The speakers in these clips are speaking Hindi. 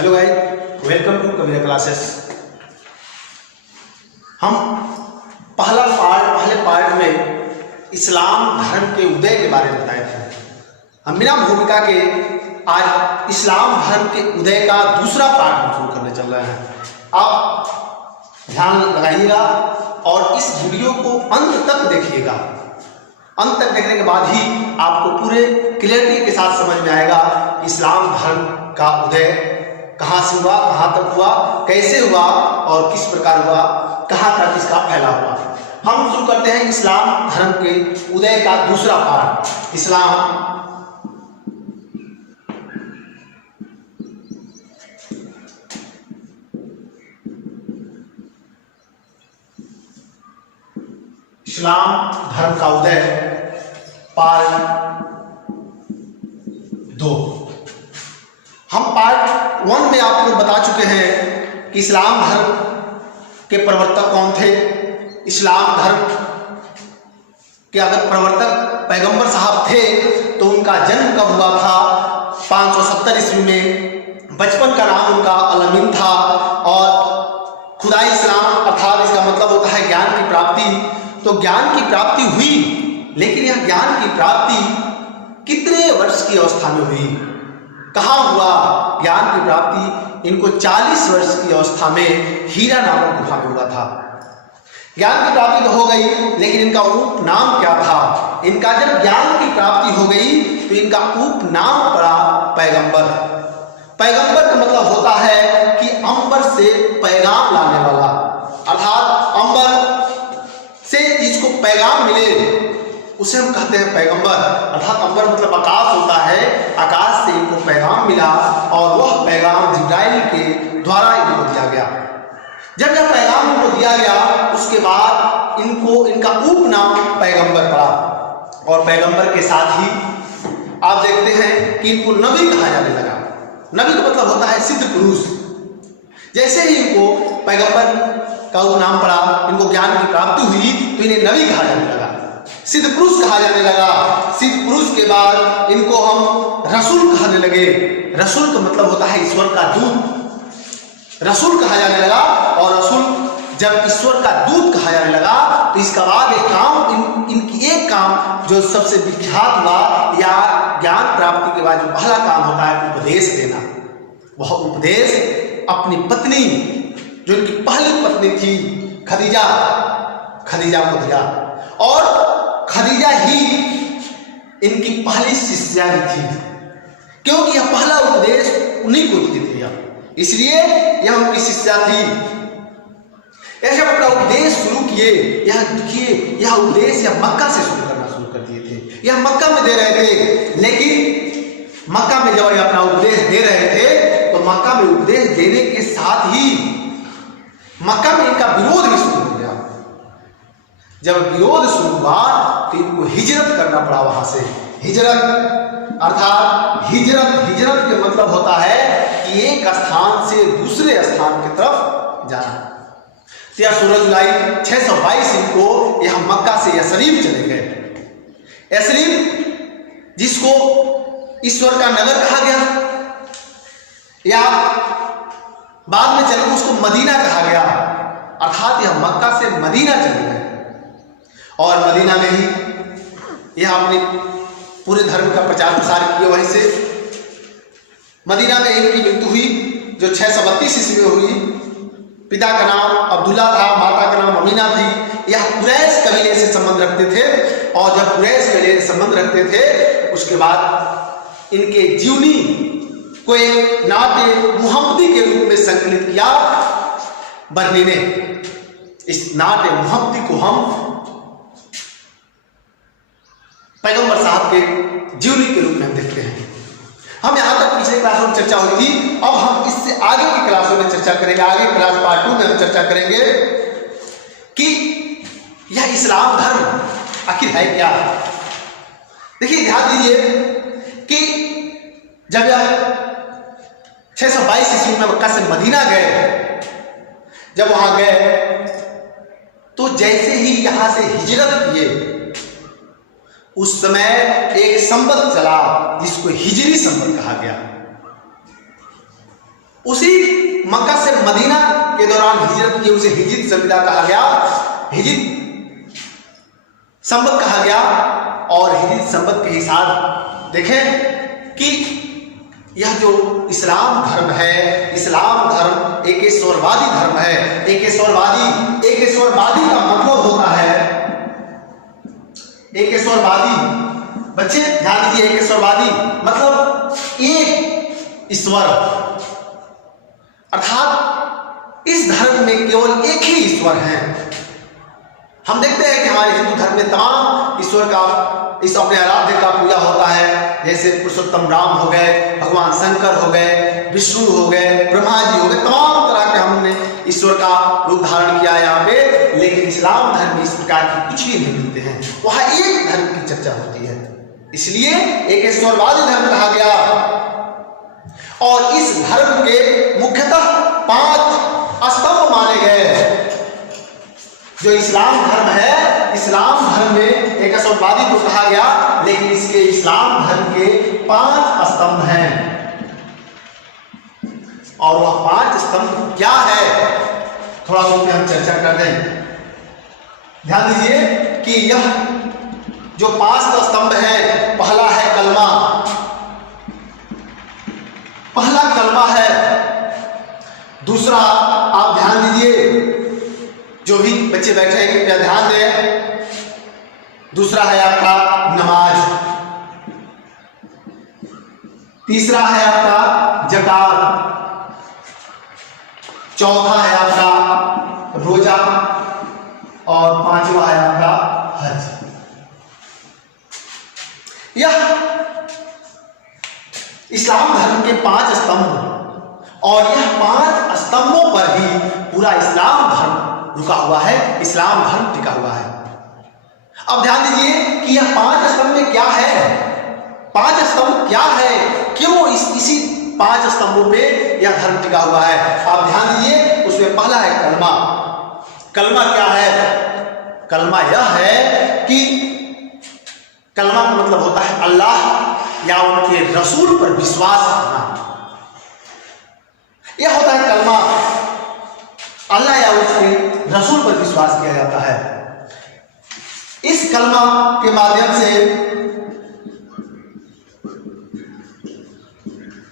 Hello guys, welcome to Kavita classes. हम पहले पार्ट में इस्लाम धर्म के उदय के बारे में बताए थे। हम बिना भूमिका के आज इस्लाम धर्म के उदय का दूसरा पार्ट हम शुरू करने चल रहे हैं। आप ध्यान लगाइएगा और इस वीडियो को अंत तक देखिएगा। अंत तक देखने के बाद ही आपको पूरे क्लियरिटी के साथ समझ में आएगा इस्लाम धर्म का उदय कहाँ से हुआ, कहाँ तक हुआ, कैसे हुआ और किस प्रकार हुआ, कहाँ तक इसका फैला हुआ। हम शुरू करते हैं इस्लाम धर्म के उदय का दूसरा पार्ट। इस्लाम धर्म का उदय पार्ट 2। हम पार्ट 1 में आपको बता चुके हैं कि इस्लाम धर्म के प्रवर्तक कौन थे। इस्लाम धर्म के अगर प्रवर्तक पैगंबर साहब थे तो उनका जन्म कब हुआ था? 570 ईस्वी में। बचपन का नाम उनका अलमीन था और खुदा इस्लाम अर्थात इसका मतलब होता है ज्ञान की प्राप्ति। तो ज्ञान की प्राप्ति हुई, लेकिन यह ज्ञान की प्राप्ति कितने वर्ष की अवस्था में हुई, कहाँ हुआ ज्ञान की प्राप्ति? इनको 40 वर्ष की अवस्था में हीरा नामक गुफा में हुआ था। ज्ञान की प्राप्ति तो हो गई, लेकिन इनका उपनाम क्या था? इनका जब ज्ञान की प्राप्ति हो गई तो इनका उपनाम पड़ा पैगंबर। पैगंबर का मतलब होता है कि अंबर से पैगाम लाने वाला, अर्थात अंबर से जिसको पैगाम मिले उसे हम कहते हैं पैगंबर। अर्थात अंबर मतलब आकाश होता है, आकाश से इनको पैगाम मिला और वह पैगाम जिब्राइल के द्वारा इनको दिया गया। जब यह पैगाम इनको दिया गया उसके बाद इनका उपनाम पैगंबर पड़ा। और पैगंबर के साथ ही आप देखते हैं कि इनको नबी कहा जाने लगा। नबी का मतलब होता है सिद्ध पुरुष। जैसे ही इनको पैगंबर का उपनाम पड़ा, इनको ज्ञान की प्राप्ति हुई तो इन्हें नबी कहा जाने लगा, सिद्ध पुरुष कहा जाने लगा। सिद्ध पुरुष के बाद इनको हम रसूल कहने लगे। रसूल का मतलब होता है ईश्वर का दूत। रसूल कहा जाने लगा और रसूल जब ईश्वर का दूत कहा जाने लगा तो इसका बाद एक काम इनकी एक काम जो सबसे विख्यात हुआ, या ज्ञान प्राप्ति के बाद जो पहला काम होता है उपदेश देना। वह उपदेश अपनी पत्नी, जो इनकी पहली पत्नी थी खदीजा को दिया। और खदीजा ही इनकी पहली शिष्या भी थी, क्योंकि यह पहला उपदेश उन्हीं को दिया, इसलिए यह उनकी शिष्या थी। ऐसे अपना उपदेश शुरू किए। यह देखिए, यह उपदेश यह मक्का से शुरू कर दिए थे। यह मक्का में दे रहे थे, लेकिन मक्का में जब यह अपना उपदेश दे रहे थे तो मक्का में उपदेश देने के साथ ही मक्का में इनका विरोध भी शुरू हो गया। जब विरोध शुरू हुआ तो इनको हिजरत करना पड़ा वहां से। हिजरत अर्थात हिजरत के मतलब होता है कि एक स्थान से दूसरे स्थान की तरफ जाना। 13 जुलाई 622 इनको यह मक्का से यसरीफ चले गए। यसरीफ जिसको ईश्वर का नगर कहा गया, या बाद में चलकर उसको मदीना कहा गया, अर्थात यह मक्का से मदीना चले गए। और मदीना में ही यह अपने पूरे धर्म का प्रचार प्रसार किए। वहीं से मदीना में इनकी मृत्यु हुई, जो 632 ईस्वी में हुई। पिता का नाम अब्दुल्ला था, माता का नाम अमीना थी। यह कुरैश कबीले से संबंध रखते थे, और जब कुरैश कबीले से संबंध रखते थे उसके बाद इनके जीवनी को एक नाते मुहम्मदी के रूप में संकलित किया बरनी ने। इस नाते मुहम्मदी को हम पैगंबर साहब के जीवनी के रूप में देखते हैं। हम यहाँ तक पिछले क्लासों में चर्चा हुई थी, अब हम इससे आगे की क्लासों में चर्चा करेंगे। आगे क्लास पार्ट 2 में हम चर्चा करेंगे कि यह इस्लाम धर्म आखिर है क्या। देखिए, ध्यान दीजिए कि जब यह 622 ईस्वी में मक्का से मदीना गए, जब वहां गए तो जैसे ही यहां से हिजरत किए उस समय एक संवत चला जिसको हिजरी संवत कहा गया। उसी मक्का से मदीना के दौरान हिजरत की, उसे हिजरत संविदा कहा गया, हिजरत संबत कहा गया। और हिजरत संबत के हिसाब देखें कि यह जो इस्लाम धर्म है, इस्लाम धर्म एक ईश्वरवादी धर्म है। एक ईश्वरवादी का मतलब होता है, एक ईश्वरवादी, बच्चे ध्यान दीजिए, एक ईश्वरवादी मतलब एक ईश्वर, अर्थात इस धर्म में केवल एक ही ईश्वर है। हम देखते हैं कि हमारे हिंदू धर्म में तमाम ईश्वर का, इस अपने आराध्य का पूजा होता है, जैसे पुरुषोत्तम राम हो गए, भगवान शंकर हो गए, विष्णु हो गए, ब्रह्मा जी हो गए, तमाम तरह के हमने ईश्वर का रूप धारण किया यहाँ पे। लेकिन इस्लाम धर्म में इस प्रकार की कुछ भी नहीं मिलते हैं, वहां एक धर्म की चर्चा होती है, इसलिए एक ईश्वरवादी धर्म कहा गया। और इस धर्म के मुख्यतः 5 स्तंभ माने गए। जो इस्लाम धर्म है, इस्लाम धर्म में एक ईश्वरवादी को कहा गया, लेकिन इसके इस्लाम धर्म के 5 स्तंभ हैं। और वह 5 स्तंभ क्या है, थोड़ा उस पर हम चर्चा कर दें। ध्यान दीजिए कि यह जो 5 स्तंभ है, पहला है कलमा, पहला कलमा है। दूसरा, आप ध्यान दीजिए, जो भी बच्चे बैठे हैं कृपया ध्यान दें, दूसरा है आपका नमाज, तीसरा है आपका ज़कात, चौथा है आपका रोजा, और 5वां है आपका हज। यह इस्लाम धर्म के 5 स्तंभ, और यह 5 स्तंभों पर ही पूरा इस्लाम धर्म रुका हुआ है, इस्लाम धर्म टिका हुआ है। अब ध्यान दीजिए कि यह 5 स्तंभ में क्या है, 5 स्तंभ क्या है, क्यों इसी 5 स्तंभों पे यह धर्म टिका हुआ है। आप ध्यान दीजिए, उसमें पहला है कलमा। कलमा क्या है? कलमा यह है कि कलमा का मतलब होता है अल्लाह या उनके रसूल पर विश्वास करना, यह होता है कलमा। अल्लाह या उसके रसूल पर विश्वास किया जाता है। इस कलमा के माध्यम से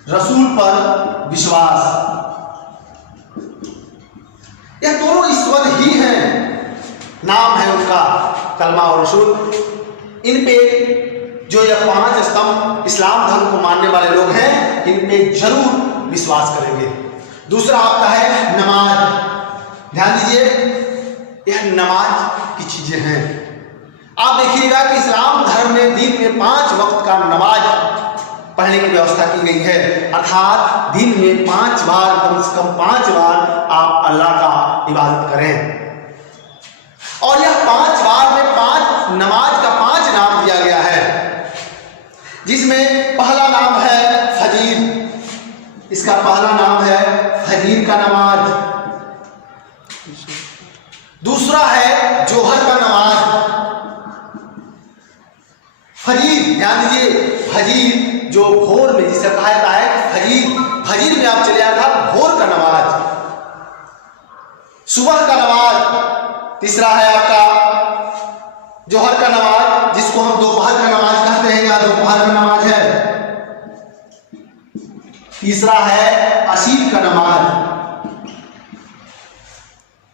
रसूल पर विश्वास, यह दोनों ईश्वर ही हैं, नाम है उनका कलमा और रसूल। इन पे जो यह 5 स्तंभ इस्लाम धर्म को मानने वाले लोग हैं, इन पे जरूर विश्वास करेंगे। दूसरा आपका है नमाज। ध्यान दीजिए, यह नमाज की चीजें हैं। आप देखिएगा कि इस्लाम धर्म में दिन में 5 वक्त का नमाज पढ़ने की व्यवस्था की गई है, अर्थात दिन में 5 बार, कम से कम 5 बार आप अल्लाह का इबादत करें। और यह 5 बार में 5 नमाज का 5 नाम दिया गया है, जिसमें पहला नाम है फजीर। इसका पहला नाम है फजीर का नमाज। दूसरा है जोहर का नमाज। फजीर, ध्यान दीजिए, फजीर जो भोर में, जिसे कहा जाता है फजीर में आप चले आया था, भोर का नमाज, सुबह का नमाज। तीसरा है आपका जोहर का नमाज, जिसको हम दोपहर का नमाज कहते हैं, या दोपहर का नमाज है। तीसरा है अशीर का नमाज,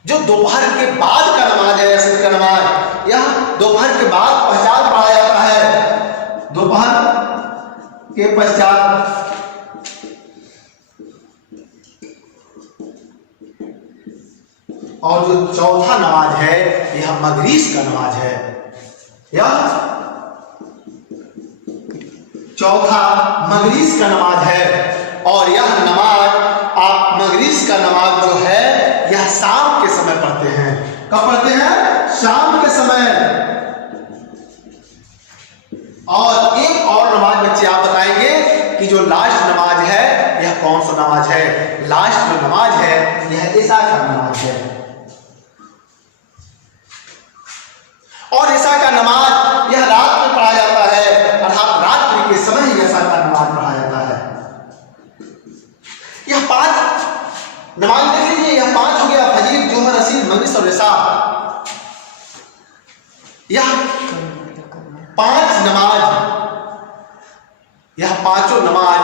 जो दोपहर के बाद का नमाज है, अशीर का नमाज। यह दोपहर के बाद पश्चात पढ़ा जाता है, दोपहर के पश्चात। और जो चौथा नमाज है, यह मगरिब का नमाज है। यह चौथा मगरिब का नमाज है। और यह नमाज, आप मगरिब का नमाज जो है, यह शाम के समय पढ़ते हैं। कब पढ़ते हैं? शाम के समय। और एक और नमाज बच्चे आप बताएंगे कि जो लास्ट नमाज है, यह कौन सा नमाज है? लास्ट जो नमाज है, यह ईशा का नमाज है। और ईशा का नमाज यह रात में पढ़ा जाता है, अर्थात रात्रि के समय ही ईशा का नमाज पढ़ा जाता है। यह 5 नमाज देख लीजिए, यह 5 हो गया, फजीर, जोहर, असीर, मगरिब और इशा। यह 5 नमाज, यह पांचों नमाज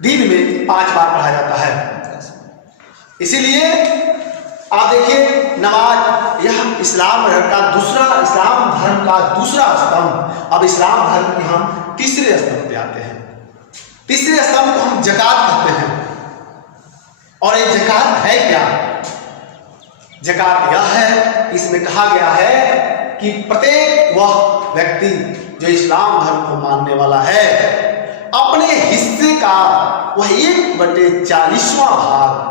दिन में 5 बार पढ़ा जाता है। इसीलिए आप देखिए नमाज यह इस्लाम धर्म का दूसरा स्तंभ। अब इस्लाम धर्म के हम तीसरे स्तंभ पे आते हैं। तीसरे स्तंभ को हम ज़कात कहते हैं। और ये ज़कात है क्या? ज़कात यह है, इसमें कहा गया है कि प्रत्येक वह व्यक्ति जो इस्लाम धर्म को मानने वाला है अपने हिस्से का वह 1/40वां भाग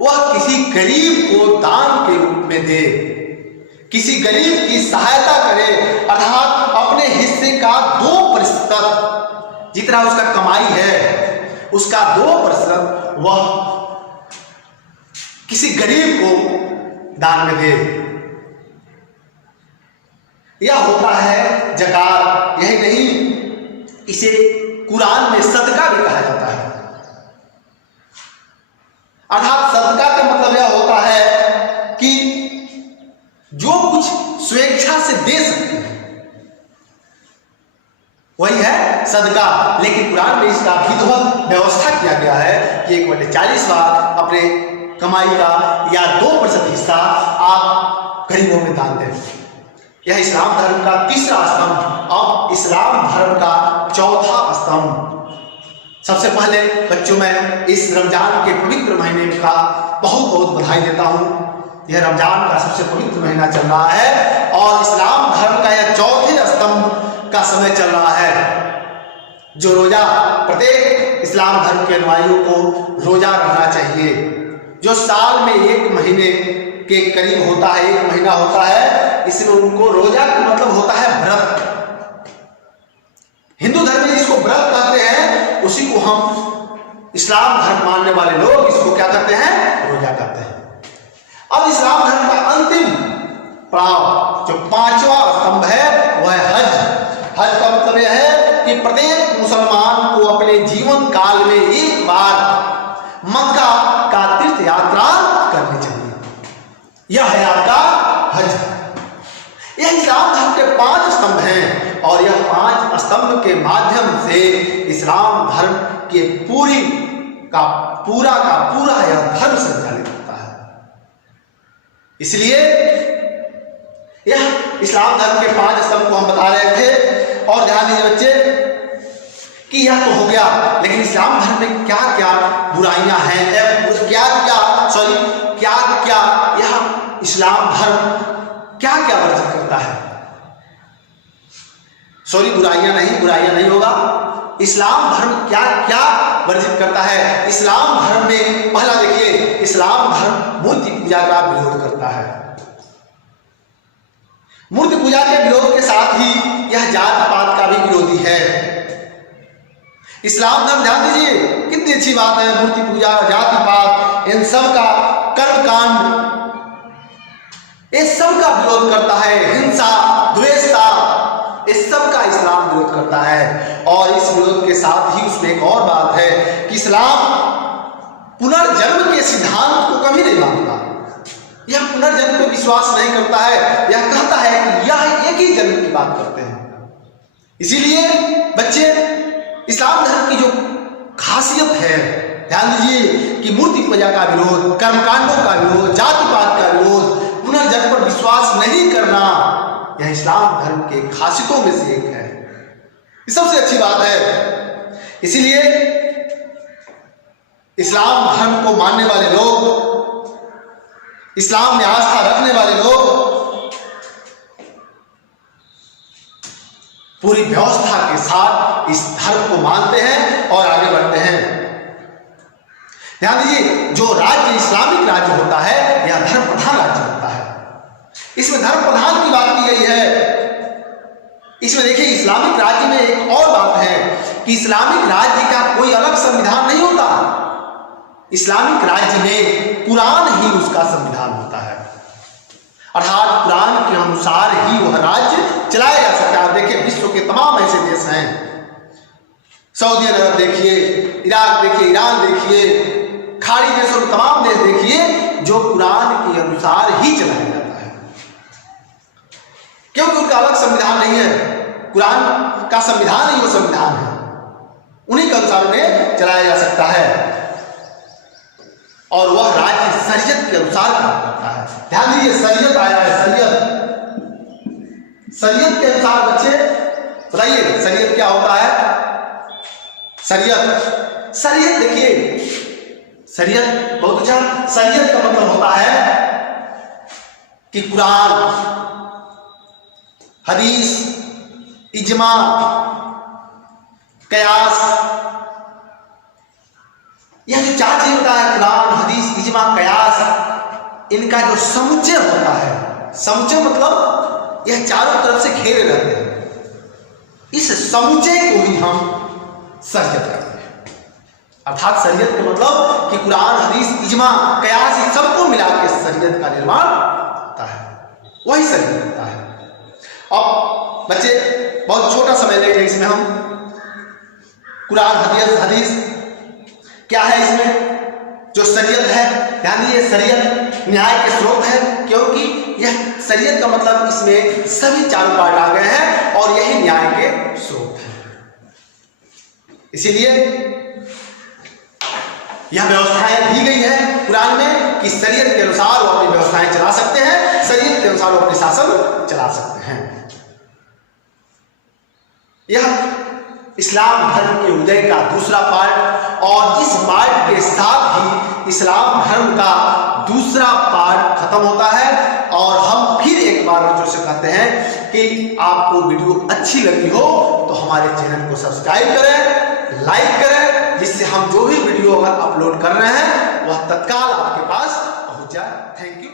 वह किसी गरीब को दान के रूप में दे, किसी गरीब की सहायता करे, अर्थात अपने हिस्से का 2% जितना उसका कमाई है उसका 2% वह किसी गरीब को दान में दे। यह होता है ज़कात। यही नहीं, इसे कुरान में सदका भी कहा जाता है। अर्थात सदका का मतलब यह होता है कि जो कुछ स्वेच्छा से दे सकते हैं वही है सदका। लेकिन कुरान में इसका विधिवत व्यवस्था किया गया है कि 1/40वां अपने कमाई का या 2% हिस्सा आप गरीबों में दान दें। यह इस्लाम धर्म का तीसरा स्तंभ। अब इस्लाम धर्म का चौथा स्तंभ। सबसे पहले बच्चों मैं इस रमजान के पवित्र महीने का बहुत बहुत बधाई देता हूँ। यह रमजान का सबसे पवित्र महीना चल रहा है और इस्लाम धर्म का यह चौथे स्तंभ का समय चल रहा है। जो रोजा प्रत्येक इस्लाम धर्म के अनुयायियों को रोजा रखना चाहिए, जो साल में 1 महीने के करीब होता है, 1 महीना होता है, इसमें उनको रोजा का मतलब होता है व्रत। हिंदू धर्म में जिसको व्रत कहते हैं उसी को हम इस्लाम धर्म मानने वाले लोग इसको क्या करते हैं? रोजा कहते हैं। अब इस्लाम धर्म का अंतिम पड़ाव जो 5वां स्तंभ है वह है हज। हज का मतलब यह है कि प्रत्येक मुसलमान को अपने जीवन काल में एक बार मक्का का तीर्थ यात्रा करनी चाहिए। यह है आपका हज। यह इस्लाम धर्म के 5 स्तंभ हैं और यह 5 स्तंभ के माध्यम से इस्लाम धर्म के पूरा यह धर्म संचालित होता है। इसलिए यह इस्लाम धर्म के 5 स्तंभ को हम बता रहे थे। और ध्यान दीजिए बच्चे कि यह तो हो गया, लेकिन इस्लाम धर्म में क्या क्या बुराइयां हैं, क्या क्या यह इस्लाम धर्म क्या क्या वर्जित करता है। बुराइयां नहीं होगा। इस्लाम धर्म क्या क्या वर्जित करता है। इस्लाम धर्म में पहला देखिए, इस्लाम धर्म मूर्ति पूजा का विरोध करता है। मूर्ति पूजा के विरोध के साथ ही यह जात पात का भी विरोधी है। इस्लाम धर्म, ध्यान दीजिए कितनी अच्छी बात है, मूर्ति पूजा, जाति पात, इन सब का कर्मकांड, इस सब का विरोध करता है। हिंसा, द्वेषता, इस सब का इस्लाम विरोध करता है। और इस विरोध के साथ ही उसमें एक और बात है कि इस्लाम पुनर्जन्म के सिद्धांत को कभी नहीं मानता। यह पुनर्जन्म पे विश्वास नहीं करता है। यह कहता है कि यह एक ही जन्म की बात करते हैं। इसीलिए बच्चे इस्लाम धर्म की जो खासियत है, ध्यान दीजिए कि मूर्ति पूजा का विरोध, कर्मकांडों का विरोध, जाति पात का विरोध, पुनर्जन्म पर विश्वास नहीं करना, यह इस्लाम धर्म के खासियतों में से एक है। ये सबसे अच्छी बात है। इसीलिए इस्लाम धर्म को मानने वाले लोग, इस्लाम में आस्था रखने वाले लोग पूरी व्यवस्था के साथ इस धर्म को मानते हैं और आगे बढ़ते हैं। ध्यान दीजिए, जो राज्य इस्लामिक राज्य होता है यह धर्म प्रधान राज्य होता है। इसमें धर्म प्रधान की बात की गई है। इसमें देखिए इस्लामिक राज्य में एक और बात है कि इस्लामिक राज्य का कोई अलग संविधान नहीं होता। इस्लामिक राज्य में कुरान ही उसका संविधान होता है, अर्थात कुरान के अनुसार ही वह राज्य चलाया जा सकता है। देखिए विश्व के तमाम ऐसे देश हैं, सऊदी अरब देखिए, इराक देखिए, ईरान देखिए, खाड़ी देशों में तमाम देश देखिए जो कुरान के अनुसार ही चलाया जाता है, क्योंकि उनका अलग संविधान नहीं है। कुरान का संविधान ही वो संविधान है, उन्हीं के अनुसार उन्हें चलाया जा सकता है और वह राज्य शरीयत के अनुसार काम करता है। ध्यान दीजिए, शरीयत आया है, शरीयत, शरीयत के अनुसार बच्चे बताइए शरीयत क्या होता है। शरीयत, शरीयत देखिए, शरीयत बहुत अच्छा, शरीयत का मतलब होता है कि कुरान, हदीस, इजमा, कयास, यह जो चार चीज होता है, कुरान, हदीस, इजमा, कयास, इनका जो समुच्चय होता है, समुच्चय मतलब यह चारों तरफ से घेरे रहते हैं, इस समुच्चय को ही हम शरीयत कहते हैं। अर्थात शरीयत का मतलब कि कुरान, हदीस, इजमा, कयास, इस सबको मिला के शरीयत का निर्माण होता है, वही शरीयत होता है। अब बच्चे बहुत छोटा समय लेंगे इसमें हम, कुरान, हदीस क्या है, इसमें जो शरीयत है, यानी ये शरीयत न्याय के स्रोत है, क्योंकि यह शरीयत का मतलब इसमें सभी चारों पार्ट आ गए हैं और यही न्याय के स्रोत है। इसीलिए यह व्यवस्थाएं दी गई है कुरान में कि शरीयत के अनुसार वो अपनी व्यवस्थाएं चला सकते हैं, शरीयत के अनुसार वो अपने शासन चला सकते हैं। यह इस्लाम धर्म के उदय का दूसरा पार्ट, और इस पार्ट के साथ ही इस्लाम धर्म का दूसरा पार्ट खत्म होता है। और हम फिर एक बार बच्चों से कहते हैं कि आपको वीडियो अच्छी लगी हो तो हमारे चैनल को सब्सक्राइब करें, लाइक करें, जिससे हम जो भी वीडियो अगर अपलोड कर रहे हैं वह तत्काल आपके पास पहुंच जाए। Thank you.